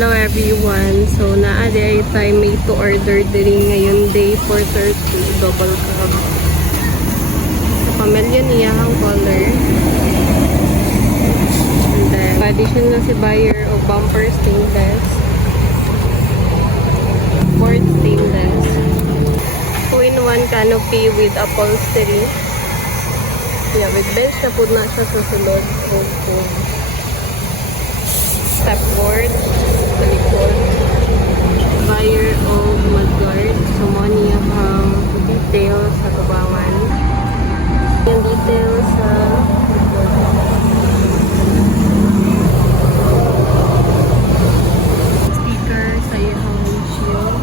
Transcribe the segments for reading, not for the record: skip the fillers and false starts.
Hello everyone. So naa-day tayo may to order din ngayon day 432 double cab. Sa pamilya niya ang color. And then addition na si buyer o bumper stainless. Board stainless. 2-in-1 canopy with upholstery. Yeah, with bench na po na siya sa sulod. Okay. Step board sa likod. Buyer o mudguard. So, mo niya ang detail sa tubangan. Yung detail sa sticker sa iyong windshield.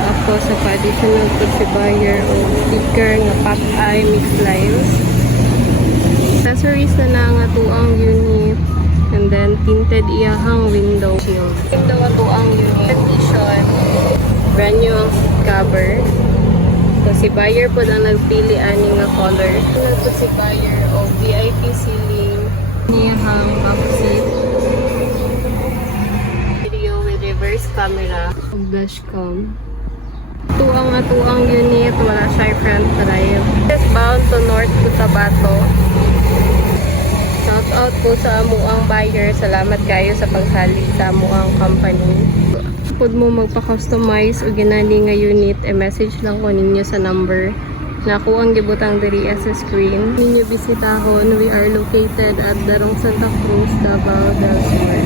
Tapos, sa additional po si buyer o sticker nga pack eye mix lines. Accessories na na nga tuang unit. And then, tinted iyahang window shield. Window nga tuang unit. Edition. Brand new ang cover. So, si buyer po na nagpili aning nga color. Nag po si buyer o VIP ceiling. Iyahang backseat. Video with reverse camera. Dashcam. Tuang unit, wala siya front drive. It's bound to North Cotabato. Shout out po sa amuang buyer. Salamat kayo sa pagsalig sa amuang company. Pwede mo magpa-customize o ginali nga unit, message lang ko ninyo sa number na ako ang gibutang diri sa screen. Ninyo bisitahon, we are located at Darong Santa Cruz, Davao del Sur.